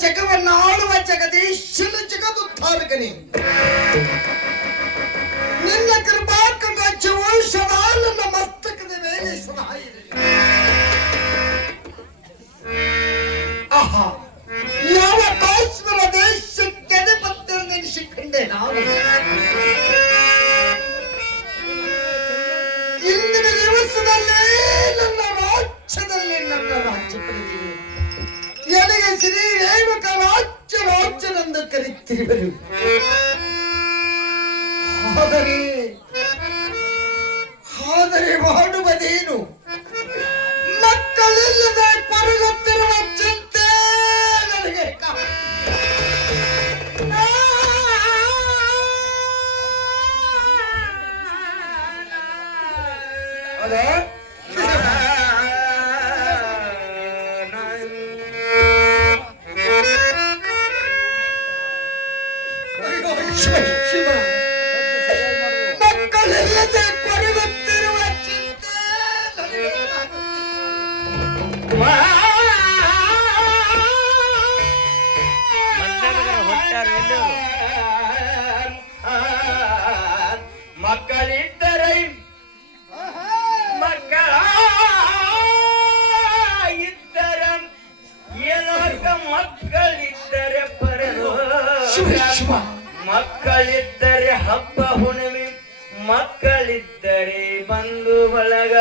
ಜಗವನ್ನಾಳುವ ಜಗದೀಶನ ಜಗದುದ್ಧಾರಕನೇ, ನಿನ್ನ ಕೃಪಾಕಟಾಕ್ಷವು ಸದಾ ನನ್ನ ಮಸ್ತಕದ ಮೇಲೆ ಸದಾ ಇರಲಿ. ಆಹಾ, ಯಾವ ಕಾಶ್ಮೀರ ದೇಶಕ್ಕೆ ಅಧಿಪತ್ಯನೆನಿಸಿಕೊಂಡೆ ನಾನು. ಇಂದಿನ ದಿವಸದಲ್ಲೇ ನನ್ನ ರಾಜ್ಯ ಎನಗೆ ಶ್ರೀ ರೇಣುಕ ರಾಜ್ಯನೆಂದು ಕರೆಯುತ್ತಿರುವರು. ಆದರೆ ಮಾಡುವುದೇನು? ಮಕ್ಕಳಿಲ್ಲದೆ ಕೊರಗುತ್ತಿರುವ ಚಿಂತೆ ನನಗೆ. ಮಕ್ಕಳಿಲ್ಲದೆ ಕೊರಗುತ್ತಿರುವ ಚಿಂತೆ ಮಕ್ಕಳಿದ್ದರೆ ಮಕ್ಕಳ ಇದ್ದರೆ ಏನರ್ಥ ಮಕ್ಕಳಿದ್ದರೆ ಮಕ್ಕಳಿದ್ದರೆ ಹಬ್ಬ ಹುಣ್ಣಿಮೆ, ಮಕ್ಕಳಿದ್ದರೆ ಬಂಧು ಬಳಗ.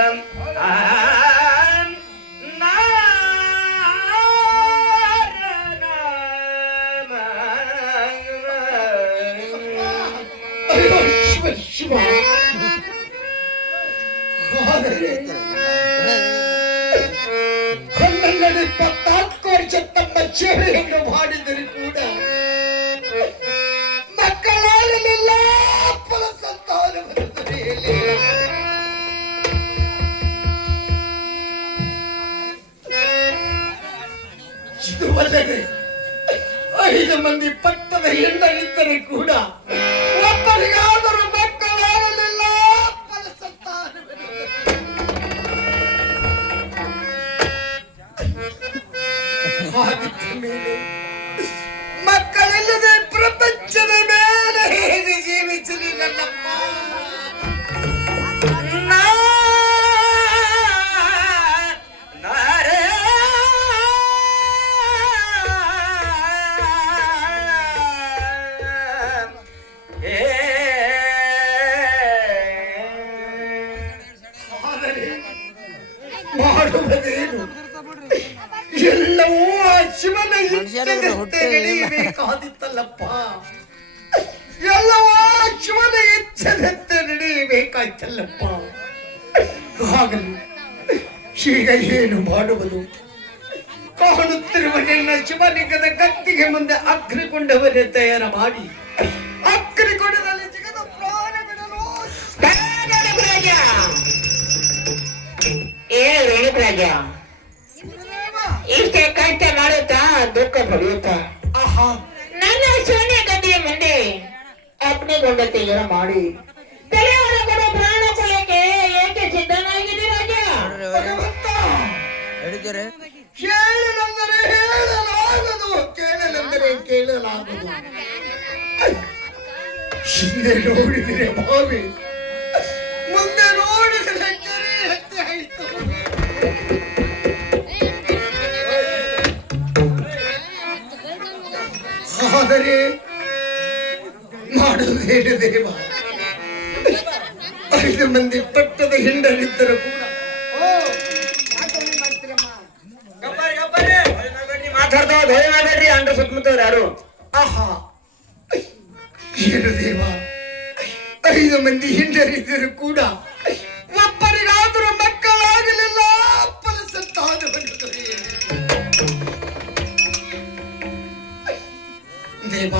ಕನ್ನಡ 24 ವರ್ಷ ತಮ್ಮ ಸೇವೆಯನ್ನು ಮಾಡಿದರೂ ಕೂಡ ಮಕ್ಕಳಾಗಲಿಲ್ಲ, ಫಲ ಸಂತಾನವನ್ನು ದೊರೆಯಲಿಲ್ಲ. ಇದುವಲ್ಲದೆ 5 ಮಂದಿ ಪಟ್ಟದ ಹೆಣ್ಣರಿದ್ದರೆ ಕೂಡ ಒಬ್ಬರಿಗಾದರೂ ಮಕ್ಕಳಾಗಲಿಲ್ಲ, ಫಲ ಸಂತಾನವನ್ನು ಮೇಲೆ ಮಕ್ಕಳಿಲ್ಲದೆ ಪ್ರಪಂಚದ ಮೇಲೆ ಹೇಗೆ ಜೀವಿಸಲಿ ನನ್ನಪ್ಪ? ಮಾಡುವುದೇನು? ಎಲ್ಲವೂ ಆ ಶಿವನ ಇಚ್ಛೆಯಂತೆ ನಡೆಯಬೇಕಾದಿತ್ತಲ್ಲಪ್ಪ. ಎಲ್ಲವೂ ಶಿವನ ಇಚ್ಛೆಯಂತೆ ನಡೆಯಬೇಕಾಯ್ತಲ್ಲಪ್ಪ. ಆಗಲು ಈಗ ಏನು ಮಾಡುವುದು? ಕಾಣುತ್ತಿರುವ ನಿನ್ನ ಶಿವಲಿಂಗದ ಕತ್ತಿಗೆ ಮುಂದೆ ಅಗ್ರಿಕೊಂಡವರೇ ತಯಾರ ಮಾಡಿ ಅಗ್ರಿಕೊಂಡದಲ್ಲಿ ಜಗದ ಪ್ರಾಣ ಬಿಡಲು ರೇಣುಕರಾಜ ಇಷ್ಟೇ ಕಷ್ಟ ಮಾಡುತ್ತಾ ದುಃಖ ಪಡೆಯುತ್ತಾ ನನ್ನ ಸೋನೆ ಗದ್ದಿಯ ಮುಂದೆ ಅಗ್ನಿಗೊಂಡ ತಯಾರ ಮಾಡಿ ತಲೆಯವರ ಕೂಡ ಪ್ರಾಣ ಕೊಡಕ್ಕೆ ಏಕೆ ಸಿದ್ಧನಾಗಿದೆ ರಾಜ? ಕೇಳಲೆಂದರೆ ಹೇಳಲಾಗದು, ಕೇಳಲೆಂದರೆ ಕೇಳಲಾಗದು. ಹಿಂದೆ ನೋಡಿದರೆ ಬಾವಿ, ಮುಂದೆ ನೋಡಿದರೆ ಕೆರೆ ಹತ್ತಿ ಆಯಿತು. ಆದರೆ ಮಾಡುವುದೇನು ದೇವ? 5 ಮಂದಿ ಪಟ್ಟದ ಹೆಂಡರಿದ್ದರೂ ಕೂಡ ಮಾತಾಡ್ರಿ ಅಂಡ್ರ ಸುತ್ತಮುತ್ತವ್ರು ಯಾರು? ಆಹಾ, ಏನು ದೇವ? 5 ಮಂದಿ ಹೆಂಡರಿದ್ದರೂ ಕೂಡ ಒಬ್ಬರಿಗಾದರೂ ಮಕ್ಕಳಾಗಲಿಲ್ಲ, ಫಲ ಸಂತಾನವನ್ನು ದೊರೆಯಲಿಲ್ಲ. ದೇವ,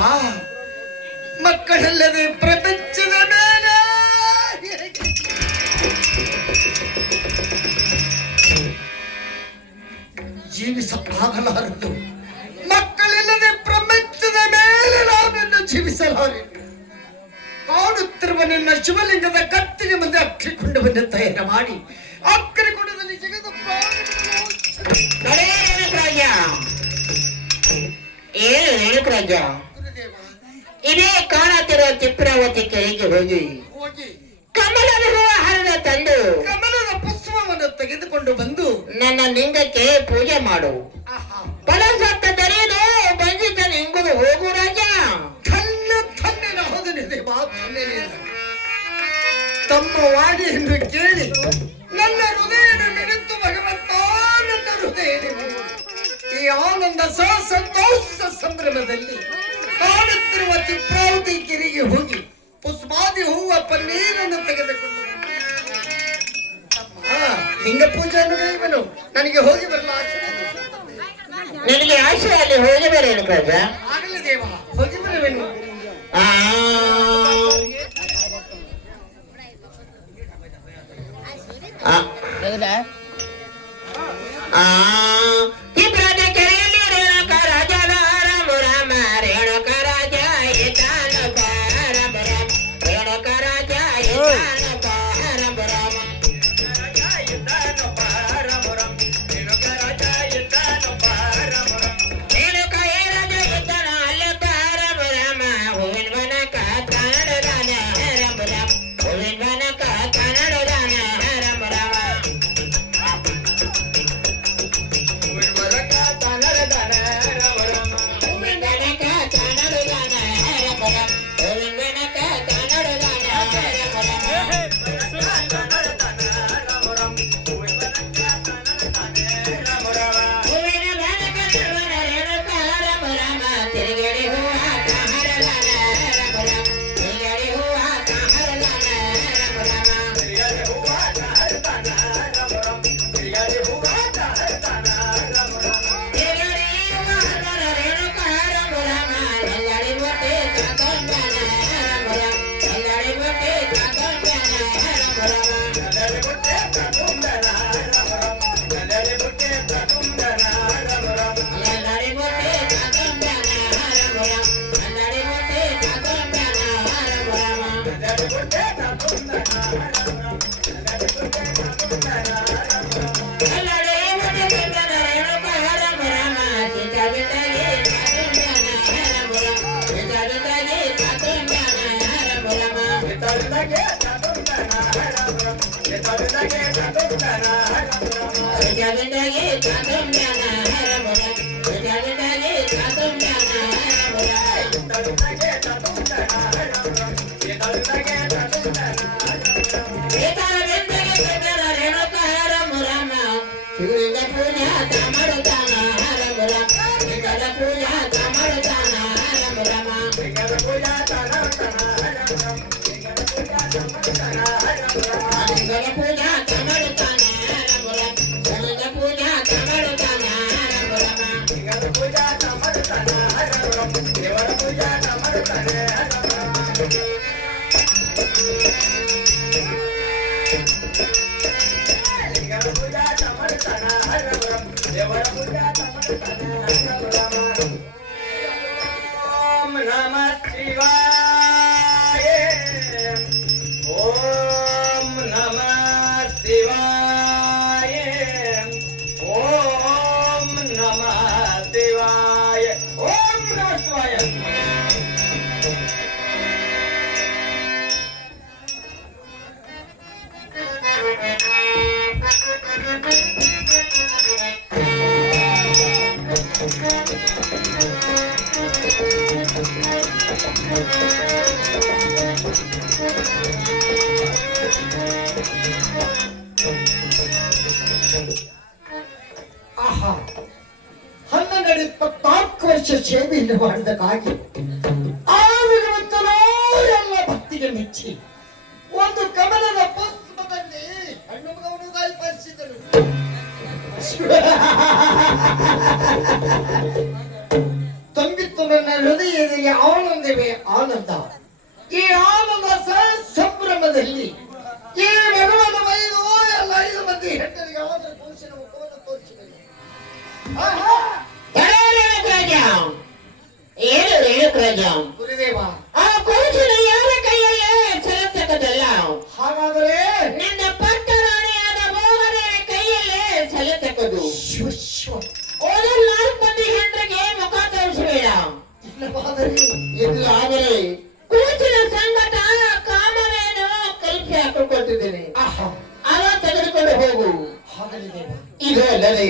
ಮಕ್ಕಳಲ್ಲದೆ ಪ್ರಪಂಚದ ಮೇಲೆ ಜೀವಿಸಲಾಗಲಾರದು. ಮಕ್ಕಳಿಲ್ಲದೆ ಪ್ರಪಂಚದ ಮೇಲೆ ನಾನನ್ನು ಜೀವಿಸಲಾರೆ. ಕಾಡುತ್ತಿರುವ ನಿನ್ನ ಶಿವಲಿಂಗದ ಕತ್ತಿಗೆ ಮುಂದೆ ಅಕ್ಕಿಕೊಂಡವನ್ನು ತಯಾರ ಮಾಡಿ ಅಕ್ಕಿಕೊಂಡದಲ್ಲಿ ಜಗದ ಏನು ರೇಣುಕರಾಜ, ಗುರುದೇವ ಇದೇ ಕಾಣುತ್ತಿರುವ ಚಿತ್ರಾವತಿ ಕೆರೆಗೆ ಹೋಗಿ ಹೋಗಿ ಕಮಲದ ಹೂವ ಹರಿದ ತಂದು ಕಮಲದ ಪುಷ್ಪವನ್ನು ತೆಗೆದುಕೊಂಡು ಬಂದು ನನ್ನ ಲಿಂಗಕ್ಕೆ ಪೂಜೆ ಮಾಡು. ಆಹಾ ಫಲಸತ್ತ ದರೆಯದು ಬಂಜಿತ ನಿಂಗುದು ಹೋಗು ರಾಜ. ಧನ್ಯನ ಹೋದನಿದೆ ಮಾತನ್ನೇನಿದೆ. ತಮ್ಮ ವಾಣಿಯನ್ನು ಕೇಳಿ ನನ್ನ ಹೃದಯದ ಮಿಡಿತು ಭಗವಂತ, ನನ್ನ ಹೃದಯದ ಮಿಡಿತು. ಈ ಆನಂದ ಸಂತೋಷ ಸಂಭ್ರಮದಲ್ಲಿ ಕಾಣುತ್ತಿರುವ ಚಿತ್ರಾವತಿ ಕೆರೆಗೆ ಹೋಗಿ ಪುಷ್ಪಾದಿ ಹೂವ ಪನ್ನೀರನ್ನು ತೆಗೆದುಕೊಂಡು ಲಿಂಗ ಪೂಜೆಯನ್ನು ಕೈವನು ನನಗೆ ಹೋಗಿ ಬರಲು ಆಸೆ. ನಿನಗೆ ಆಶೆ ಅಲ್ಲಿ ಹೋಗಿ ಬರೇನು ರಾಜ. ಆಗಲಿ ದೇವ, ಹೋಗಿ ಬರುವೆನು. ಆ ಇಬ್ಬರದ ಕೆರೆಯಲ್ಲಿ ರೇಣುಕ ರಾಜನ ರಾಮ ರಾಮ ರೇಣುಕ ರಾಜ ಏಕಾನಕ ರಾಮ ರಾಮ ರೇಣುಕ ರಾಜ ಏಕಾನಕ ರಾಮ ರಾಮ ರೇಣುಕ ಏ ರಾಜ ಇದ್ದನ ಅಲ್ಲಕ ರಾಮ ರಾಮ ಹೂವಿನ ವನಕ ಕನ್ನಡದಾನ ರಾಮ ರಾಮ ಹೂವಿನ ವನಕ ಕನ್ನಡದಾನ ರಾಮ ರಾಮ ಓಂ ನಮಃ ಶಿವಾಯ, ಓಂ ನಮಃ ಶಿವಾಯ, ಓಂ ನಮಃ ಶಿವಾಯ, ಓಂ ನಮಃ ಶಿವಾಯ. ಆಹಾ 12-24 ವರ್ಷ ಸೇವೆಯನ್ನು ಮಾಡಿದಕ್ಕಾಗಿ ಆ ಭಗವಂತನೋ ಎಲ್ಲ ಭಕ್ತಿಗೆ ಮೆಚ್ಚಿ ಒಂದು ಕಮಲದ ಪುಷ್ಪದಲ್ಲಿ ಹೆಣ್ಣು ಮಗವನ್ನು ಪರಿಸಿದರು. ತಂಗಿತ್ತು ನನ್ನ ಹೃದಯದಲ್ಲಿ ಆನಂದವೇ ಆನಂದ. ಈ ಆನಂದ ಸಂಭ್ರಮದಲ್ಲಿ ಈ ಮಗುವನ್ನು ಒಯ್ದು ಎಲ್ಲ 5 ಮಂದಿ ಹೆಣ್ಣರಿಗೆ ಆದರ ಪುರುಷನ ಮುಖವನ್ನು ತೋರಿಸಿದರು. ಏನು ರೇಣುಕರಾಜ, ಗುರುದೇವ ಆ ಕೂಸು ಯಾರ ಕೈಯಲ್ಲೇ ಸಲತಕ್ಕದಲ್ಲ. ಹಾಗಾದರೆ ನನ್ನ ಪಟ್ಟ ರಾಣಿಯಾದ ಮೋಹನೆಯ ಕೈಯಲ್ಲೇ ಸಲತಕ್ಕದು. ಶಿವ ಶಿವ ಓದಲ್ 4 ಮಂದಿ ಹೆಂಡ್ರಿಗೆ ಮುಖ ತೋರಿಸಬೇಡ. ಹೋಗು. ಆಗಲಿ ದೇವ. ಇದು ಅಲ್ಲದೆ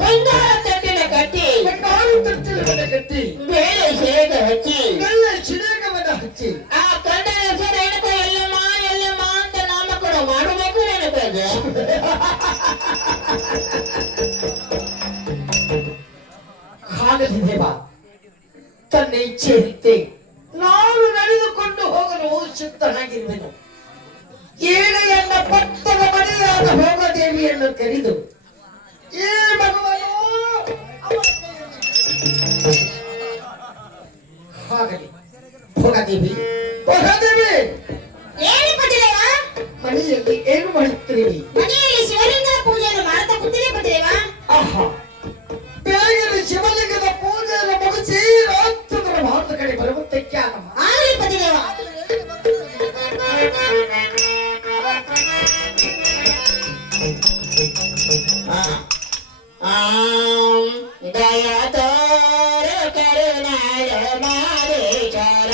ಬಂಗಾರ ತಟ್ಟಿನ ಕಟ್ಟಿ ಬಂಗಾರು ತಟ್ಟಿಲವನ್ನ ಕಟ್ಟಿ ಬೇಳೆ ಸೇಗ ಹಚ್ಚಿ ಎಲ್ಲ ಶಿಲೇಗವನ್ನ ಹಚ್ಚಿ ಆ ಕಂಡನ ಹೆಸರು ರೇಣುಕ ಎಲ್ಲಮ್ಮ ಎಲ್ಲಮ್ಮ ಅಂತ ನಾಮಕರಣ ಮಾಡಬೇಕು ರೇಣುಕಾಗ. ಆಗಲಿ ದೇವ. ತನ್ನ ಇಚ್ಛೆಯಂತೆ ನಾನು ನಡೆದುಕೊಂಡು ಹೋಗಲು ಸಿದ್ಧನಾಗಿರುವೆನು. ಏಳೆಯನ್ನ ಪಟ್ಟದ ಮನೆಯಾದ ಹೋಗದೇವಿಯನ್ನು ಕರೆದು ಈ ಮಗುವನ್ನು ಆಗಲಿ ಹೋಗದೇವಿ, ಹೋಗದೇವಿ ಏನು ಪತಿದೇವ? ಮನೆಯಲ್ಲಿ ಏನು ಮಾಡುತ್ತೀರಿ? ಮನೆಯಲ್ಲಿ ಶಿವಲಿಂಗ ಪೂಜೆಯನ್ನು ಮಾಡ್ತಾ ಕೂತಿದೆ ಪತಿದೇವ. ಆಹಾ, ಬೇಗನೆ ಶಿವಲಿಂಗದ ಪೂಜೆಯನ್ನು ಮುಗಿಸಿ ರಾತ್ರದ ಭಾರತ ಕಡೆ ಬರುವುದಕ್ಕೆ ಆಗಮ್ಮ. ಆಗಲಿ ಪತಿದೇವ. ದಯಾ ತೋರ ಕರುಣಾಳ ಮಾದೇಶ್ವರ,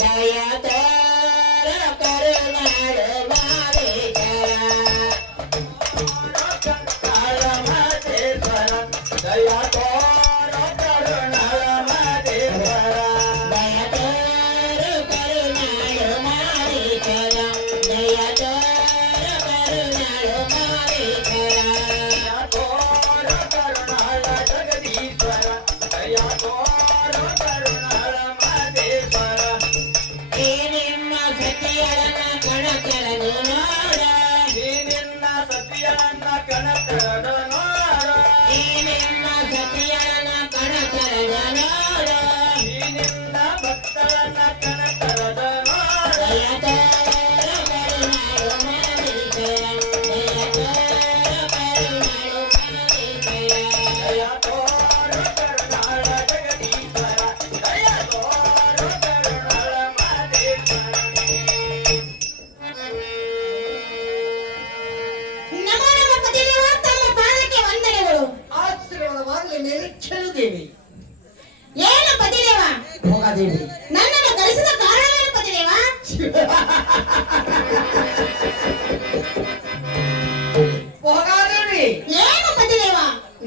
ದಯಾ ತೋರ ಕರುಣಾಳ ಮಾದೇಶ್ವರ, ದಯಾ ತೋರ ಕರುಣಾಳ ಮಾದೇಶ್ವರ, ದಯಾ ತೋರ ಕರುಣಾಳ ಮಾದೇಶ್ವರ, ದಯಾ ತೋರ ಕರುಣಾಳ ಮಾದೇಶ್ವರ, ತೋರ ಕರುಣಾಳ ಜಗದೀಶ್ವರ, ದಯಾ ತೋರ ಕರುಣಾಳ ಮಾದೇಶ್ವರ. ಈ ನಿಮ್ಮ ಸತಿಯರನ್ನ ಕಣಕರನು ನೋಡ, ಈ ನಿನ್ನ ಸತಿಯರನ್ನ ಕಣಕರನು ನೋಡ, ಈ ನಿಮ್ಮ ಸತಿಯರನ್ನ ಕಣಕರನು ನೋಡ, ಈ ನಿನ್ನ ಭಕ್ತರನ್ನ ಕಣಕರನು ನೋಡ, ದಯಾ ತೋರ ಕರುಣಾಳ ಮಾದೇಶ್ವರ, ದಯಾ ತೋರ ಕರುಣಾಳ ಮಾದೇಶ್ವರ, ದಯಾ ತೋರ ಕರುಣಾಳ ಜಗದೀಶ್ವರ, ದಯಾ ತೋರ ಕರುಣಾಳ ಮಾದೇಶ್ವರ. ನಮೋ ನಮಃ ಪತಿದೇವ, ತಮ್ಮ ಪಾದಕ್ಕೆ ವಂದನೆಗಳು. ಆಶೀರ್ವಾದವಾಗಲಿ ಮೇಲೆ ಚೆಲುದೇವಿ. ಏನು ಪತಿದೇವ? ಹೋಗದೇವಿ, ನನ್ನನ್ನು ಕರೆಸಿದ ಕಾರಣವೇನು ಪತಿದೇವ? ಹೋಗದೇವಿ, ಏನು ಪತಿದೇವ?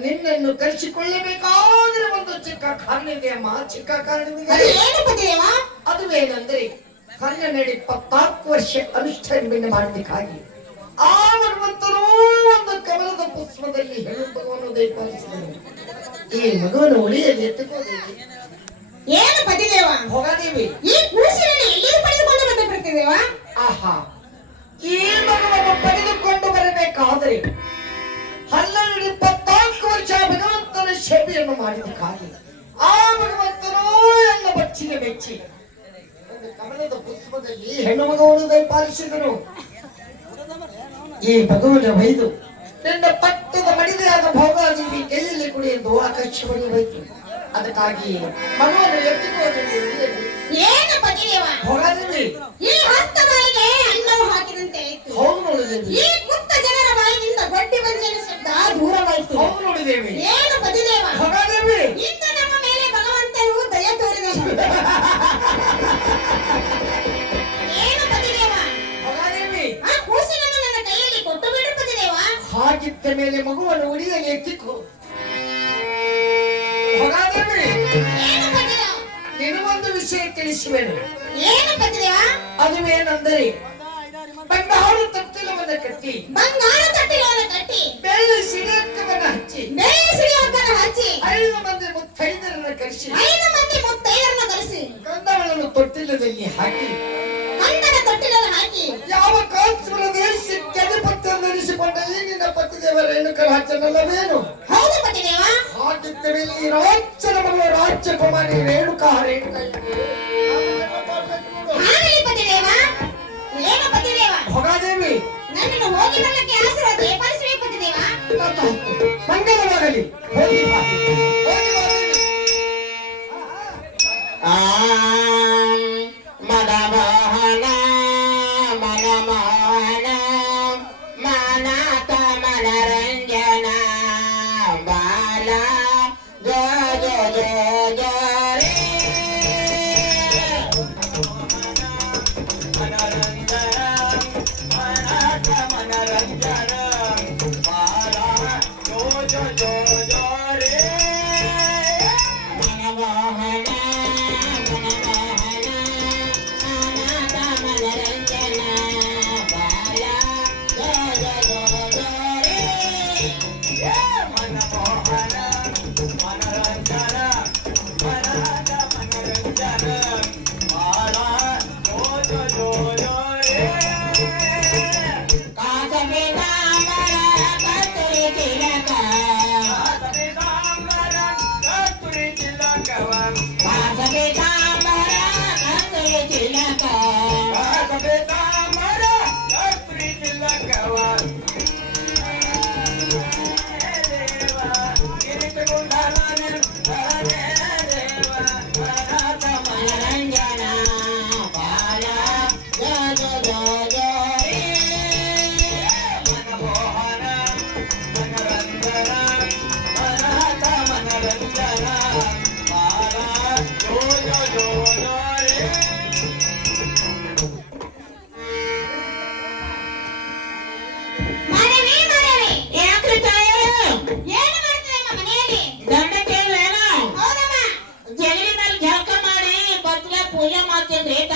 ನಿನ್ನನ್ನು ಕರೆಸಿಕೊಳ್ಳಬೇಕಾದ್ರೆ ಒಂದು ಚಿಕ್ಕ ಕಾರಣ ಇದೆ ಅಮ್ಮ. ಚಿಕ್ಕ ಅದು ಕಾರಣವಿದೆ. ಏನು ಪತಿದೇವ? ಅದುವೇನೆಂದರೆ ಕನ್ನಡಿ 24 ವರ್ಷ ಅನುಷ್ಠಾನ ಮಾಡಬೇಕಾಗಿ ಆ ಭಗವಂತನು ಒಂದು ಕಮಲದ ಪುಷ್ಪದಲ್ಲಿ ಹೆಣ್ಣು ಮಗುವನ್ನು ದಯಪಾಲಿಸಿದನು. ಈ ಮಗುವನ್ನು ಉಳಿಯಲ್ಲಿ ಎತ್ತುಕೋದೇವಿ. ಏನು ಪತಿದೇವ? ಹೋಗದೇವಿ, ಈ ಕೂಸಿನಲ್ಲಿ ಎಲ್ಲಿಯೂ ಪಡೆದುಕೊಂಡು ಬಂದ ಪತಿದೇವ? ಆಹಾ, ಈ ಮಗುವನ್ನು ಪಡೆದುಕೊಂಡು ಬರಬೇಕಾದ್ರೆ 24 ವರ್ಷ ಭಗವಂತನ ಸೇವೆಯನ್ನು ಮಾಡಿದಕ್ಕಾಗಿ ಆ ಭಗವಂತನು ಎಲ್ಲ ಬಚ್ಚಿಗೆ ಮೆಚ್ಚಿ ಒಂದು ಕಮಲದ ಪುಷ್ಪದಲ್ಲಿ ಹೆಣ್ಣು ಮಗುವನ್ನು ದಯಪಾಲಿಸಿದನು. ಈ ಮಗುವಿನ ವೈದು ನಿನ್ನ ಪಟ್ಟದ ಮಡಿದೆಯಾದ ಭೋಗಾದೇವಿ ಕೈಯಲ್ಲಿ ಕುಡಿ ಎಂದು ಆಕರ್ಷಣೆ ಹೋಯಿತು. ಅದಕ್ಕಾಗಿ ಮಗುವನ್ನು ಎತ್ತಿಕೊಳ್ಳಿ. ಏನು ಪತಿದೇವ? ಭೋಗಾದೇವಿ, ಈ ಹಸ್ತ ಬಾಯಿಗೆ ಅನ್ನವು ಹಾಕಿದಂತೆ ಆಯ್ತು. ಹೌದು ನೋಡಿದೇವಿ, ಈ ಕುತ್ತ ಜನರ ಬಾಯಿನಿಂದ ಗಟ್ಟಿ ಬಂದಿನ ಶಬ್ದ ದೂರವಾಯಿತು. ಹೌದು ನೋಡಿದೇವಿ. ಏನು ಪತಿದೇವ? ಭೋಗಾದೇವಿ, ಇಂದು ನಮ್ಮ ಮೇಲೆ ಭಗವಂತನು ದಯ ತೋರಿದನು. ಏನು ಪತಿದೇವ? ಭೋಗಾದೇವಿ, ಆ ಕೂಸಿನನ್ನು ನನ್ನ ಕೈಯಲ್ಲಿ ಕೊಟ್ಟು ಬಿಡು ಪತಿದೇವ. ಹಾಗಿದ್ದ ಮೇಲೆ ಮಗುವನ್ನು ಉಡಿಯಲ್ಲಿ ಎತ್ತಿಕೊ. ಭೋಗಾದೇವಿ, ಏನು ಪತಿದೇವ? ನಿನಗೊಂದು ವಿಷಯ ತಿಳಿಸುವೆನು. ಏನು ಪತಿದೇವ? ಅದುವೇನೆಂದರೆ ಬಂಗಾರು ತತ್ತಿಲವನ್ನು ಕಟ್ಟಿ ಬಂಗಾರ ತಟ್ಟಿಲವನ್ನು ಕಟ್ಟಿ ಬೆಳ್ಳಿ ಸಿಡಿಯಕ್ಕವನ್ನು ಹಚ್ಚಿ ಬೇಳೆ ಸಿಡಿಯೋಕನ್ನು ಹಚ್ಚಿ 5 ಮಂದಿ ಮುತ್ತೈದರನ್ನು ಕರೆಸಿ 5 ಮಂದಿ ಮುತ್ತೈದರನ್ನು ಕರೆಸಿ ಕಂದವಳನ್ನು ತೊಟ್ಟಿಲದಲ್ಲಿ ಹಾಕಿ ಕಂದನ ತೊಟ್ಟಿಲನ್ನು ಹಾಕಿ ಯಾವ ಕಾಶ್ಮೀರ ದೇಶಕ್ಕೆ ಅಧಿಪತ್ಯವೆನಿಸಿಕೊಂಡ ಈ ನಿನ್ನ ಪತಿದೇವ ರೇಣುಕರ ಹಚ್ಚನಲ್ಲವೇನು? ಹೌದು ಪತಿದೇವ. ಹಾಗಿದ್ದ ಮೇಲೆ ಈ ರಾಜ್ಯದ ಮಗಳು ರಾಜ್ಯಕುಮಾರಿ ರೇಣುಕಾ ರೇಣುಕಾ ಆಗಲಿ ಪತಿದೇವ. ಏನು ಪತಿದೇವ? ಭೋಗಾದೇವಿ, ನನ್ನನ್ನು ಹೋಗಿ ಬರಲಿಕ್ಕೆ ಆಶೀರ್ವಾದ ದಯಪಾಲಿಸುವೆ ಪತಿದೇವ. ಮಂಗಲವಾಗಲಿ. ಹೋಗಿ ಬಾ. ಹೋಗಿ ಬಾ ದೇವಿ. ಮನಮೋಹನ ಮನಮೋಹನ ಮನತ ಮನರಂಜನ ಬಾಲ ಜೋ ಜೋ ಜೋ ಜೋ ರೇ ಮನರಂಜನ ಮನತ ಮನರಂಜನ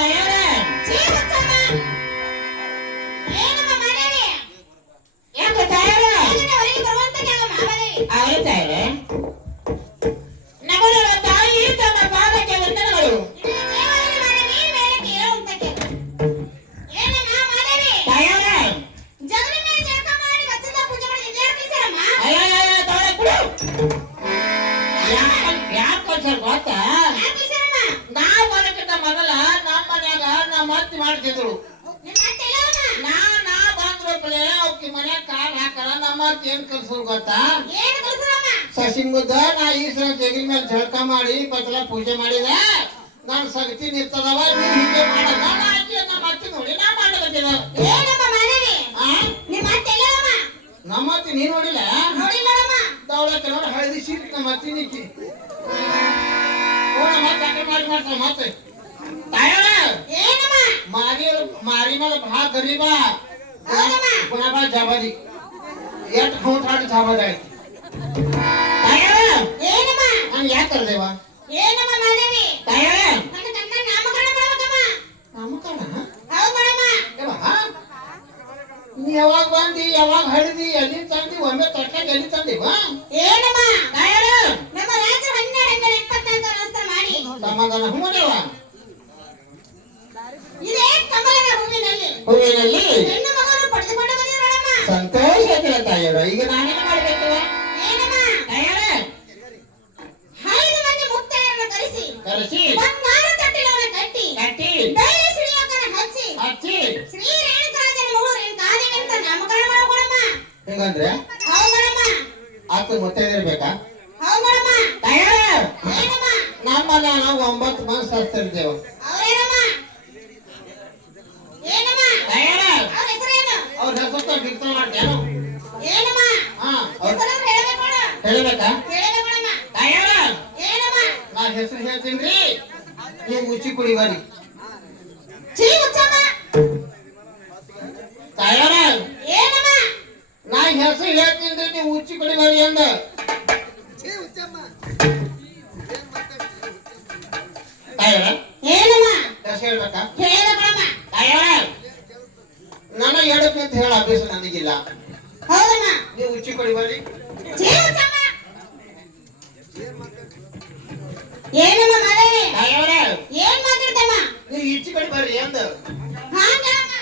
ತಯಾರ ಛೀ ಹುಚ್ಚಮ್ಮ. ಏನಮ್ಮ ಮಾಡೇನಿ? ಯಾಕ ತಯಾರ ಏನನ್ನ ಹೊರಗೆ ಬರುವಂತ ಕೇಳ ಮಾವನೇ. ಅವಳ ತಯಾರ ನಮ್ಮಗಳ ತಾಯಿ ತಮ್ಮ ಪಾದಕ್ಕೆ ವಂದನೆಗಳು. ನಿನ್ನ ಜೀವನದಲ್ಲಿ ಮಾಡೇನಿ, ಮೇಲಕ್ಕೆ ಏಳುವಂತ ಕೇಳು. ಏನಮ್ಮ ಮಾಡೇನಿ? ತಯಾರ ಜಗಲಿ ಮೇಲೆ ಜಳಕ ಮಾಡಿ ವಚನ ಪೂಜೆ ಮಾಡಿ ಇದ್ಯಾರು ಕಳಿಸ್ಯಾರಮ್ಮ? ಅಯ್ಯ ತೋಳ ಬಿಡು. ಯಾಕೆ ಗೊತ್ತಾ ಯಾರ್ ಕಳಿಸ್ಯಾರಮ್ಮ? ನಾವ್ ಬರಕ್ಕಿಂತ ಮೊದಲ ನಮ್ಮ ಮನ್ಯಾಗ ನಮ್ಮ ಅತ್ತಿ ಮಾಡ್ತಿದ್ರು. ನಿನ್ನ ಅತ್ತೆ ಎಲ್ಲವಮ್ಮ? ನಾ ಬಂದ್ರಪ್ಪಲೆ ಅವ್ಕಿ ಮನ್ಯಾಗ ಕಾಲ್ ಹಾಕಲ್ಲ. ನಮ್ಮ ಅತ್ತಿ ಏನ್ ಕಲ್ಸೋದು ಗೊತ್ತಾ? ಏನು ಕಳಿಸ್ಯಾರಮ್ಮ? ಸಸಿ ಮುದ್ದ ನಾ ಈ ಸಲ ಜಗಿನ ಮೇಲೆ ಜಳಕ ಮಾಡಿ ಬತ್ತಲ ಪೂಜೆ ಮಾಡಿದೆ. ನಾನು ಸಗತಿ ನಿರ್ತದವ ನೀ ಹೀಗೆ ಮಾಡಲ್ಲ. ನಾ ಆಕಿ ನಮ್ಮ ಅತ್ತಿ ನೋಡಿ ನಾ ಮಾಡಕತ್ತಿದ. ಏನಮ್ಮ ಮಾಡೇನಿ? ನಿಮ್ಮ ಅತ್ತೆ ಎಲ್ಲವಮ್ಮ? ನಮ್ಮ ಅತ್ತಿ ನೀ ನೋಡಿಲ್ಲ? ನೋಡಿ ನೋಡಮ್ಮ. ದೌಳಕ್ಕೆ ನೋಡಿ ಹಳದಿ ಸೀರೆ ನಮ್ಮ ಅತ್ತಿ ನಿಕ್ಕಿ ಮತ್ತೆ ಅಕ್ಕ ಮಾಡ್ತಾಳ. ಮತ್ತೆ ತಾಯಣ ಏನಮ್ಮ? ಮಾರಿ ಮೇಲೆ ಭಾಳ ಗರೀಬ ಹೌದಮ್ಮ. ಗುಣ ಭಾಳ ಜಬದಿ ಎಷ್ಟು ಖೌಟ್ ಹಾಡು ಜಬದ ಐತಿ. ತಾಯಣ ಏನಮ್ಮ? ನಾನು ಯಾಕೆ ಕರ್ದೇವ? ಏನಮ್ಮ ಮಾಡೇನಿ? ತಾಯಣ ನನ್ನ ಕಣ್ಣ ನಾಮಕರಣ ಮಾಡ್ಬೇಕಮ್ಮ. ನಾಮಕರಣ ಹೌದು ಮಾಡಮ್ಮ. ನೀ ಯಾವಾಗ ಬಂದಿ ಯಾವಾಗ ಹಳಿದಿ ಎಲ್ಲಿ ತಂದಿ ಒಮ್ಮೆ ತಟ್ಟಾಗ ಎಲ್ಲಿ ತಂದಿವ? ಏನಮ್ಮ? ತಾಯಣ ನಮ್ಮ ರಾಜರು 12 ನಮಸ್ಕಾರ ಮಾಡಿ ಸಮಾಧಾನ ಹೂನೇವ ಇದೇ ಕಮಲದ ಹೂವಿನಲ್ಲಿ ಹೆಣ್ಣು ಮಗನು ಪಡೆದುಕೊಂಡು ಬಂದಿರೋಳಮ್ಮ. ಸಂತೋಷ ಐತಿಲ್ಲ ತಾಯರ. ಈಗ ನಾನೇನು ಮಾಡ್ಬೇಕವ? ಏನಮ್ಮ? ತಾಯರ 5 ಮಂದಿ ಮುತ್ತೈದೆಯರನ್ನು ಕರೆಸಿ ಬಂಗಾರ ತಟ್ಟಿಲವನ್ನ ಕಟ್ಟಿ ಕಟ್ಟಿ ಬೆಳ್ಳಿ ಸಿಡಿಯೋಕನ ಹಚ್ಚಿ ಹಚ್ಚಿ ಶ್ರೀ ರೇಣುಕಾರಾಜನ ಮಗಳು ರೇಣುಕಾದೇವಿ ಅಂತ ನಾಮಕರಣ ಮಾಡ್ಕೊಡಮ್ಮ. ಹೆಂಗಂದ್ರೆ ಹೌದು ಮಾಡಮ್ಮ. ಆತು ಮುತ್ತೈದಿರ್ಬೇಕಾ? ಹೌದು ಮಾಡಮ್ಮ. ತಾಯರ ಏನಮ್ಮ? ನಮ್ಮ ನಾವು 9 ಮಂದಿ ಸಸ್ತಿರ್ತೇವೆ. ಅವ್ರೇನಮ್ಮ? ಏನಮ್ಮ? ತಾಯರ ಅವ್ರ ಹೆಸರೇನು? ಅವ್ರ ಹೆಸರು ಡಿಕ್ತ ಮಾಡ್ತೇನು? ಏನಮ್ಮ? ಹಾ ಹೆಸರನ್ನು ಹೇಳ್ಬೇಕಣ್ಣ. ಹೇಳಬೇಕಾ? ಹೇಳ್ಬೇಕಣ್ಣ. ತಾಯರ ಏನಮ್ಮ? ನಾ ಹೆಸರು ಹೇಳ್ತೀನಿ ನೀವು ಉಚ್ಚಿ ಕುಡಿ ಬರಿ. ಛೀ ಹುಚ್ಚಮ್ಮ. ತಾಯರ ಏನಮ್ಮ? ನಾ ಹೆಸರು ಹೇಳ್ತೀನಿ ನೀವು ಉಚ್ಚಿ ಕುಡಿ ಬರಿ ಅಂದ. ತಾಯರ ಏನಮ್ಮ? ಹೆಸರು ಹೇಳ್ಬೇಕಾ? ಹೇಳ್ಬೇಕಣ್ಣ. ತಾಯರ ನನ್ನ ಹೇಳಕ್ಕೆ ಅಂತ ಹೇಳ ಅಭ್ಯಾಸ ನನಗಿಲ್ಲ. ಹೌದಮ್ಮ. ನೀವು ಉಚ್ಚಿ ಕುಡಿ ಬರಿ. ಛೀ ಹುಚ್ಚಮ್ಮ. ಏನಮ್ಮ ಮಾಡೇನಿ? ತಾಯರ ಏನ್ ಮಾತಾಡ್ತಮ್ಮ? ನೀವು ಇಚ್ಚಿ ಕುಡಿ ಬರ್ರಿ ಅಂದ. ಹಾಂಗಮ್ಮ.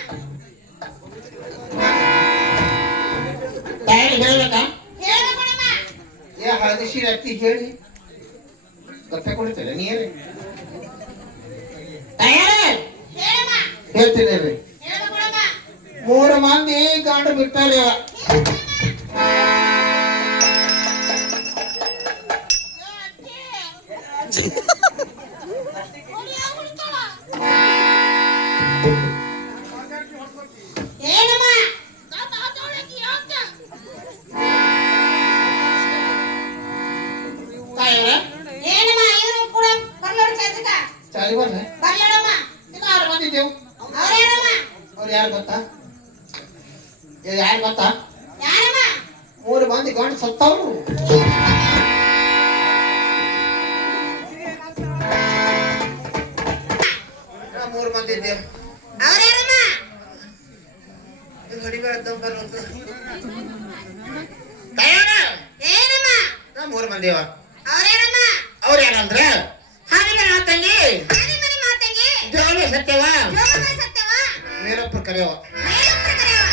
ತಾಯರ ಹೇಳ್ಬೇಕಾ? ಹೇಳ್ಬೇಕಣ್ಣ. ಏ ಹಳದಿ ಸೀರೆ ಅತ್ತಿ ಹೇಳಿ ಗೊತ್ತ ಕೊಡ್ತೀರ ನೀರು. ತಯಾರ ಹೇಳಮ್ಮ. ಹೇಳ್ತೀನಿ ರೀ. ಹೇಳ್ಬೇಕಣ್ಣ. 3 ಮಂದಿ ಗಂಡು ಬಿಟ್ಟಾರ. ಏನಮ್ಮ? ತಾಯರ ಏನಮ್ಮ? ಇವರು ಕೂಡ ಬರ್ಲೋಡು ಚಾಚಕ. ಚಾಲಿ ಬರ್ರೆ ಬರ್ಲೋಡಮ್ಮ. ಇನ್ನು 6 ಮಂದಿ ಇದ್ದೇವು. ಅವ್ರೇನಮ್ಮ? ಅವ್ರು ಯಾರು ಗೊತ್ತಾ? ಯಾರು ಗೊತ್ತಾ? ಯಾರಮ್ಮ? 3 ಮಂದಿ ಗಂಡು ಸತ್ತವ್ರು. ನಾವು 3 ಮಂದಿ ಇದ್ದೇವು. ಅವ್ರೇನಮ್ಮ? ತಯಾರ ಏನಮ್ಮ? ನಾವು 3 ಮಂದಿವ. ಅವ್ರೇನಮ್ಮ? ಅವ್ರು ಯಾರಂದ್ರ ಹಾಗೆ ತಂಗಿ ಹಾಗೆ ಮನೆ ಮಾತಂಗಿ ಜೋಳಿ ಸತ್ಯವ ಜೋಗ ಸತ್ಯವ ಮೇಲಪ್ಪ ಕರೆಯವ. ಮೇಲಪ್ಪ ಕರೆಯವ.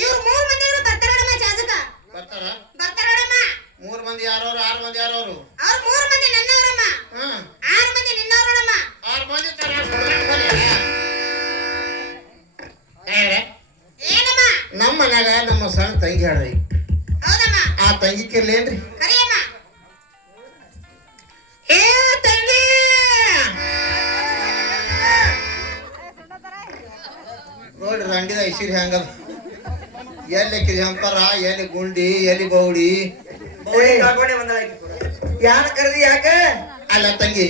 ಇವ್ರು 3 ಮಂದಿಯವರು ಬರ್ತಾರಮ್ಮ ಚಾಚಕ. ಬರ್ತಾರ? ಬರ್ತಾರಮ್ಮ. 3 ಮಂದಿ ಯಾರವ್ರು? 6 ಮಂದಿ ಯಾರವ್ರು? ಅವ್ರು 3 ಮಂದಿ ನನ್ನವರಮ್ಮ. 6 ಮಂದಿ ನಿನ್ನವರಮ್ಮ. 6 ಮಂದಿ ತರ ಏನಮ್ಮ? ನಮ್ಮ ಮನ್ಯಾಗ ನಮ್ಮ ಸಣ್ಣ ತಂಗಿ ಹೇಳ್ರಿ. ಹೌದಮ್ಮ. ಆ ತಂಗಿ ಕಿರ್ಲೇನ್ರಿ? ಕರಿಯಮ್ಮ. ಏ ತಂಗಿ ನೋಡ್ರಿ ರಂಡಿದ ಐಸಿರಿ ಹಂಗದ. ಎಲ್ಲಿ ಹಂಪರ, ಎಲ್ಲಿ ಗುಂಡಿ, ಎಲ್ಲಿ ಬೌಡಿ. ಯಾರ ಕರೆದಿ ಯಾಕ? ಅಲ್ಲ ತಂಗಿ,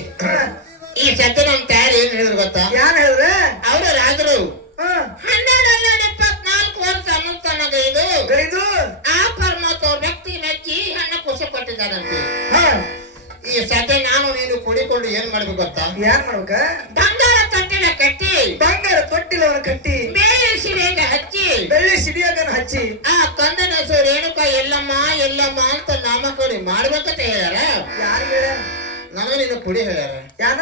ಈ ಸದ್ಯ ನಮ್ ತಯಾರಿ ಏನ್ ಹೇಳಿದ್ರು ಗೊತ್ತಾ? ಯಾರು ಹೇಳಿದ್ರೆ? ಅವ್ರ ರಾಜರು 12-24 ವರ್ಷ ಇದು ಆ ಪರಮಾತ್ಮ ವ್ಯಕ್ತಿ ಮೆಚ್ಚಿ ಹಣ್ಣ ಖುಷಿ ಕೊಟ್ಟಿದ್ದಾರಂತೆ. ಹಾ ಈ ಸದ್ಯ ನಾನು ನೀನು ಕುಡಿಕೊಂಡು ಏನ್ ಮಾಡ್ಬೇಕು ಗೊತ್ತಾ? ಯಾರ್ ಮಾಡ್ಬೇಕ? ಬಂಗಾರ ಬಂಗಾರ ತೊಟ್ಟಿಲವನ್ನ ಕಟ್ಟಿ ಬೇಳೆ ಸಿಡಿಯಾಗ ಹಚ್ಚಿ ಬೆಳ್ಳಿ ಸಿಡಿಯಾಗನ ಹಚ್ಚಿ ಆ ಕಂದನ ಹೆಸರು ರೇಣುಕ ಎಲ್ಲಮ್ಮ ಎಲ್ಲಮ್ಮ ಅಂತ ನಾಮಕರಣ ಮಾಡ್ಬೇಕಂತ ಹೇಳ್ಯಾರ. ಯಾರು ಹೇಳ್ಯಾರ? ನನಗೆ ನಿನ್ನ ಕುಡಿ ಹೇಳ್ಯಾರ. ಯಾನ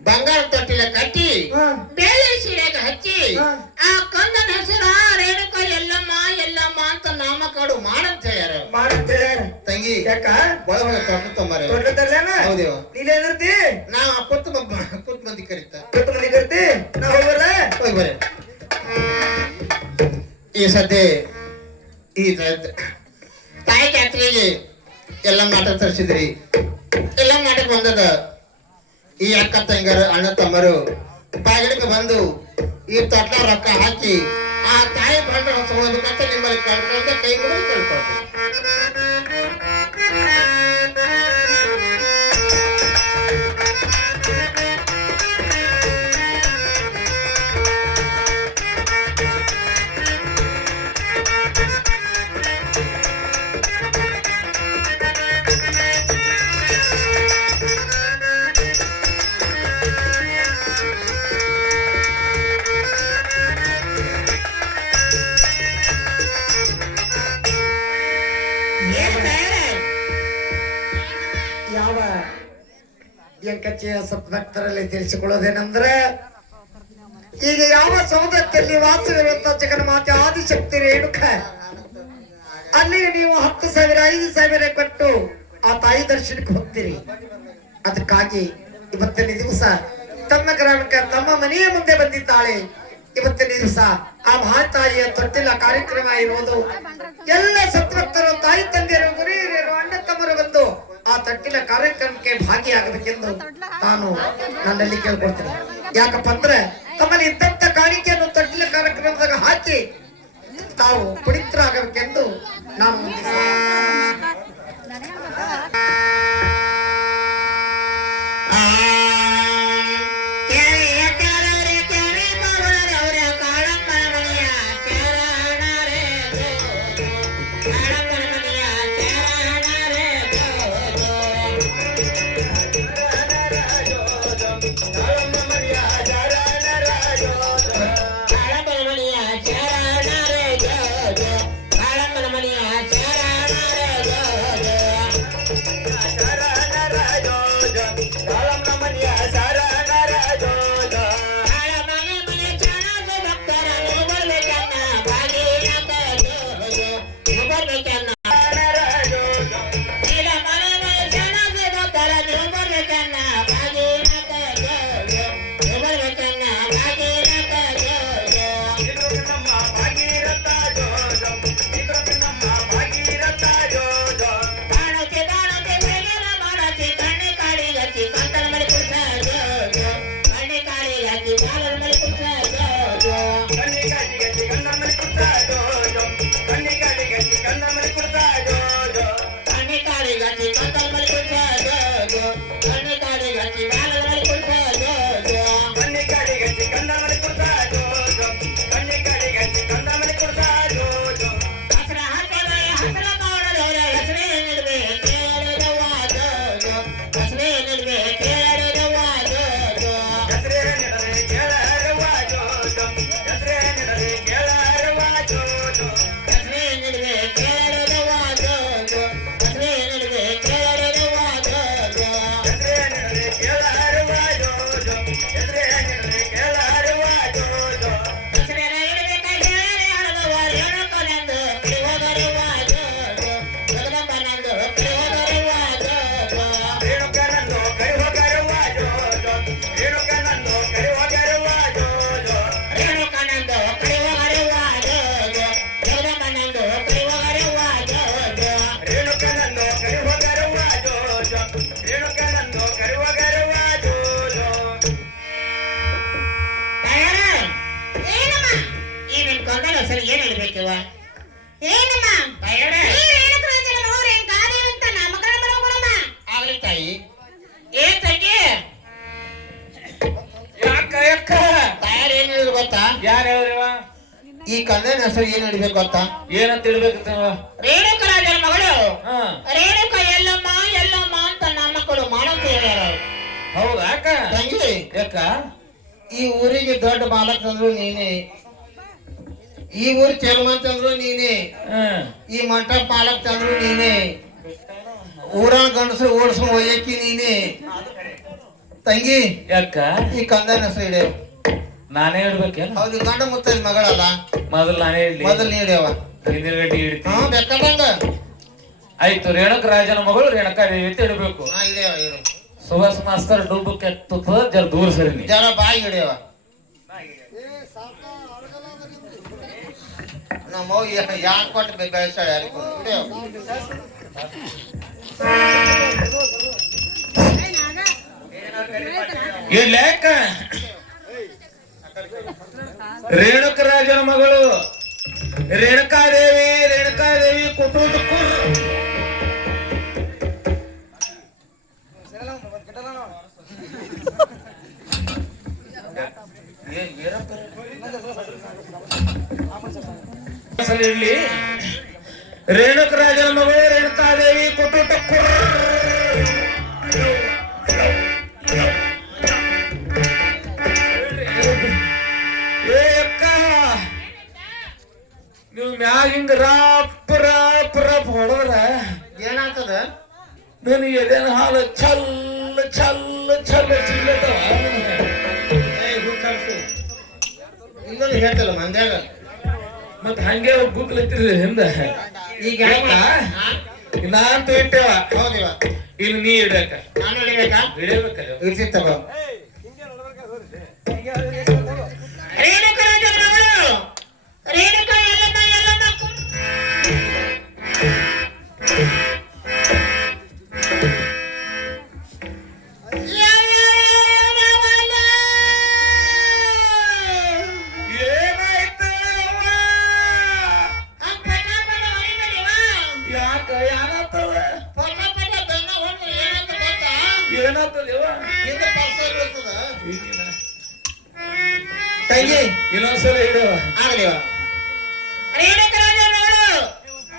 ಬಂಗಾರ ತೊಟ್ಟಿಲ ಕಟ್ಟಿ ಹಾ. ಬೇಳೆ ಸಿಡಿಯಾಗ ಹಚ್ಚಿ ಹಾ. ಆ ಕಂದನ ಹೆಸರು ರೇಣುಕ ಎಲ್ಲಮ್ಮ ಎಲ್ಲಮ್ಮ ಅಂತ ನಾಮಕರಣ ಮಾಡಂತ ಹೇಳ್ಯಾರ. ಮಾಡಂತ ಹೇಳ್ಯಾರ. ತಂಗಿ ಯಾಕ ಒಳಗೆ ತೊಟ್ಟು ತೊಂಬಾರ. ತೊಟ್ಟದಲ್ಲೇನ ಹೌದೇವ. ನೀನೇನಿರ್ತಿ ನಾವು ಕುತ್ತು ಮಂದಿ ಕರೀತ ಕೊಟ್ಟು ಮಂದಿ ಕರ್ತಿ ನಾ ಹೋಗಲ್ಲ ಹೋಗಿ ಬರ್ರಿ. ಈ ಸದ್ಯ ಈ ತಾಯಿ ಜಾತ್ರೆಗೆ ಎಲ್ಲ ಮಾಟ ತರಿಸಿದ್ರಿ. ಎಲ್ಲ ಮಾಟಕ್ಕೆ ಬಂದದ ಈ ಅಕ್ಕ ತಂಗರ ಅಣ್ಣ ತಮ್ಮರು ಬಾಗಿಲಿಗೆ ಬಂದು ಈ ತೊಟ್ಲ ರೊಕ್ಕ ಹಾಕಿ ಆ ತಾಯಿ ಬಂಡ ಹೋಗ್ಬೇಕಂತ ನಿಮ್ಮಲ್ಲಿ ಕಳ್ಕೊಳ್ಳೋದ ಕೈ ಮುಗಿದು ಕೇಳ್ಕೊಳ್ತೀವಿ. ಯಾವ ಎಂಕಚ್ಚೆಯ ಸತ್ಭಕ್ತರಲ್ಲಿ ತಿಳಿಸಿಕೊಳ್ಳೋದೇನೆಂದ್ರೆ, ಈಗ ಯಾವ ಸಮುದ್ರದಲ್ಲಿ ವಾಸವಿರುವಂತ ಜಗನ್ಮಾತೆ ಆದಿಶಕ್ತಿ ರೇಣುಕ ಅಲ್ಲಿಗೆ ನೀವು 10,000 5,000 ಕೊಟ್ಟು ಆ ತಾಯಿ ದರ್ಶನಕ್ಕೆ ಹೋಗ್ತೀರಿ. ಅದಕ್ಕಾಗಿ ಇವತ್ತಿನ ದಿವಸ ತಮ್ಮ ಗ್ರಾಮಕ್ಕೆ ತಮ್ಮ ಮನೆಯ ಮುಂದೆ ಬಂದಿದ್ದಾಳೆ. ಇವತ್ತಿನ ದಿವಸ ಆ ಮಹಾತಾಯಿಯ ತೊಟ್ಟಿಲ ಕಾರ್ಯಕ್ರಮ ಇರುವುದು. ಎಲ್ಲ ಸತ್ಭಕ್ತರು ತಾಯಿ ತಂದೆಯರು ಗುರಿಯರು ಅಣ್ಣ ತಮ್ಮರು ಬಂದು ಆ ತೊಟ್ಟಿಲ ಕಾರ್ಯಕ್ರಮಕ್ಕೆ ಭಾಗಿಯಾಗಬೇಕೆಂದು ನಾನು ನನ್ನಲ್ಲಿ ಕೇಳ್ಕೊಳ್ತೇನೆ. ಯಾಕಪ್ಪ ಅಂದ್ರೆ ತಮ್ಮಲ್ಲಿ ಇದ್ದಂತ ಕಾಣಿಕೆಯನ್ನು ತೊಟ್ಟಿಲ ಕಾರ್ಯಕ್ರಮದಾಗ ಹಾಕಿ ತಾವು ಪವಿತ್ರರಾಗಬೇಕೆಂದು ನಾನು ಈ ಕಂದನ ಹೆಸರು ಏನ್ ಹಿಡಿಬೇಕು ಗೊತ್ತಾ? ಏನಂತ ಹೇಳ್ಬೇಕು? ರೇಣುಕ ರಾಜನ ಮಗಳು ರೇಣುಕ ಎಲ್ಲಮ್ಮ ಎಲ್ಲಮ್ಮ ಅಂತ ನಾಮಕರಣ ಮಾಡಂತ ಹೇಳ್ಯಾರ. ಹೌದಾ ಅಕ್ಕ? ತಂಗಿ ಯಾಕ ಈ ಊರಿಗೆ ದೊಡ್ಡ ಮಾಲಕ್ ಅಂದ್ರು ನೀನೇ, ಈ ಊರ್ ಚೇರ್ಮನ್ ಅಂದ್ರು ನೀನೇ, ಈ ಮಂಟಪ ಮಾಲಕ್ ಅಂದ್ರು ನೀನೇ, ಊರನ್ ಗಂಡಸರು ಓಡಿಸೋ ಒಯ್ಯಕ್ಕಿ ನೀನೇ. ತಂಗಿ ಯಾಕ ಈ ಕಂದನ ಹೆಸರು ಇಡೆ. ನಾನೇ ಹೇಳ್ಬೇಕೇನ? ಹೌದು, ಗಂಡ ಮುತ್ತೈದ್ ಮಗಳಲ್ಲ, ಮೊದಲು ನಾನೇ ಹೇಳಿ ಮೊದಲು ನೀಡ್ಯವ. ಹಿಂದಿರುಗಡೆ ಇಡ್ತೀನಿ. ಬೇಕಾದಂಗ ಆಯ್ತು. ರೇಣುಕ ರಾಜನ ಮಗಳು ರೇಣುಕಾ ದೇವಿ ಅಂತ ಇಡಬೇಕು. ಇಡ್ಯವ ಇಡು. ಸುಭಾಷ್ ಮಾಸ್ತರ್ ಡುಬ್ಬು ಕೆತ್ತದ ಜರ ದೂರ ಸರಿ ನೀ. ಜರ ಬಾಯಿ ಹಿಡಿಯವ. ನಮ್ಮ ಯಾಕೆ ಕೊಟ್ಟು ಬೆಳೆಸಾಳೆ ಯಾರಿಗೂ ಹಿಡಿಯವ. ಇಡ್ಲ್ಯಾಕ ರೇಣುಕ ರಾಜನ ಮಗಳು ರೇಣುಕಾದೇವಿ, ರೇಣುಕಾದೇವಿ ಕುಟುಂಬಕ್ಕೂ ಇಡ್ಲಿ. ರೇಣುಕ ರಾಜನ ಮಗಳು ರೇಣುಕಾದೇವಿ ಕುಟುಂಬಕ್ಕೂ ನೀವು ಮ್ಯಾಗ ಹಿಂಗ ರಾಪ್ ರಾಪ್ ರಾಪ್ ಹೊಡದ್ರ ಏನಾಗ್ತದ? ನನಗೆ ಎದೇನ ಹಾಲು ಛಲ್ ಛಲ್ ಛಲ್ ಚಿಲ್ಲತ್ತವ. ಇನ್ನೊಂದು ಹೇಳ್ತಲ್ಲ ಮಂದ್ಯಾಗ. ಮತ್ ಹಂಗೆ ಗುಗ್ಲತ್ತಿರ್ಲಿ ಹಿಂದ. ಈಗ ನಾನ್ ಇಟ್ಟೇವ. ಹೌದಿವ, ಇಲ್ಲಿ ನೀ ಇಡಕ ನಾನು ಹಿಡಿಬೇಕಾ? ಹಿಡಿಬೇಕಲ್ಲ. ಇರ್ತಿತ್ತವ. ರೇಣುಕ ರಾಜನ ಮಗಳು ರೇಣುಕಾ ಎಲ್ಲಮ್ಮ ಎಲ್ಲಮ್ಮ ಏನಾಯ್ತು? ಯಾಕ ಏನಾಗ್ತದ? ಏನಾಗ್ತದೇವ? ತಂಗಿ ಇನ್ನೊಂದ್ಸಲ ಇಡುವ. ಆಗಲಿವ. ರೇಣುಕ ರಾಜನ ಮಗಳು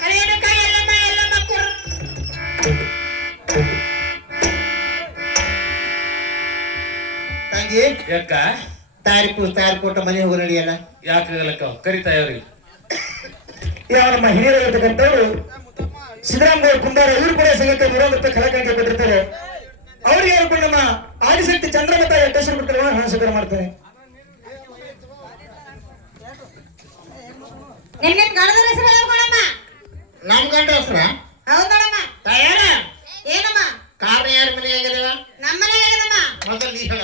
ರೇಣುಕಾ ಎಲ್ಲಮ್ಮ ಎಲ್ಲಮ್ಮ ಕುರ್ ತಂಗಿ ಯಾಕ ತಯಾರಿ ಕೊಟ್ಟ ಮನೆ ಹೋಗಿ ನಡಿಯಲ್ಲ. ಯಾಕಾಗಲಕ್ಕ ಕರಿತಾ ಅವ್ರಿಗೆ. ಯಾವ ನಮ್ಮ ಹಿರಿಯರಾಗಿರ್ತಕ್ಕಂಥವ್ರು ಸಿದ್ದರಾಮಯ್ಯ ಕುಂಬಾರ ಇವರು ಕೂಡ ಸಂಘಕ್ಕೆ 100 ರೂಪಾಯಿ ಕಲಾಕಾಣಿಕೆ ಕೊಟ್ಟಿರ್ತಾರೆ. ಅವ್ರಿಗೆ ಯಾರು ಕೂಡ ನಮ್ಮ ಆದಿಶಕ್ತಿ ಚಂದ್ರಮತ ಎಟ್ಟೇಶ್ವರ ಬಿಟ್ಟರೆ ಹಣ ಸ್ವೀಕಾರ ಮಾಡ್ತಾರೆ. ನಿನ್ನ ಗಣದ ಹೆಸರು ಹೇಳ್ಕೊಡಮ್ಮ. ನಮ್ ಗಂಡ ಹೆಸ್ರ ಹೌದ್ ನೋಡಮ್ಮ. ತಯಾರ ಏನಮ್ಮ? ಕಾರಣ ಯಾರ ಮನೆ ಆಗಿದವ? ನಮ್ಮ ಮನೆಗೆ ಏನಮ್ಮ? ಮೊದಲು ನೀ ಹೇಳ.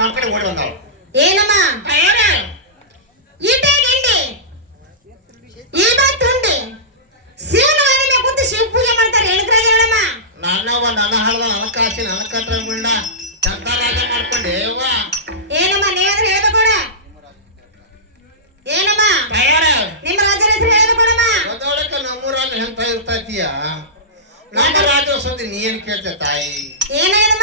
ನಮ್ ಕಡೆ ಓಡಿ ಬಂದಾವ. ಏನಮ್ಮ? ತಯಾರ ಈಟೆ ಗಿಂಡಿ ಇವತ್ತುಂಡಿ ಶಿವನ ಮನೆ ಮೇಲೆ ಕೂತು ಶಿವ ಪೂಜೆ ಮಾಡ್ತಾರೆ. ಹೇಳ್ಕ್ರಾಜ ಹೇಳಮ್ಮ. ನನ್ನವ ನನ್ನ ಹಾಳ್ದ ನನ್ನ ಕಾಸಿ ನನ್ನ ಕಟ್ರ ಮುಂಡ ಚಂತಾರಾಜ ಮಾಡ್ಕೊಂಡೆ ಅವ್ವ. ಏನಮ್ಮ? ನೀವಾದ್ರೆ ಹೇಳ್ಬೇಕೋಣ. ಏನಮ್ಮ? ತಯಾರ ನಿಮ್ಮ ರಾಜರ ಹೆಸರು ಹೇಳ್ಬೇಕೋಣಮ್ಮ. ಮೊದಲಕ್ಕೆ ನಮ್ಮೂರಲ್ಲಿ ಎಂತ ಇರ್ತೈತಿಯ? ನಮ್ಮ ರಾಜ ಸತಿ ನೀ ಏನ್ ಕೇಳ್ತೆ ತಾಯಿ? ಏನಾಗಿದೆ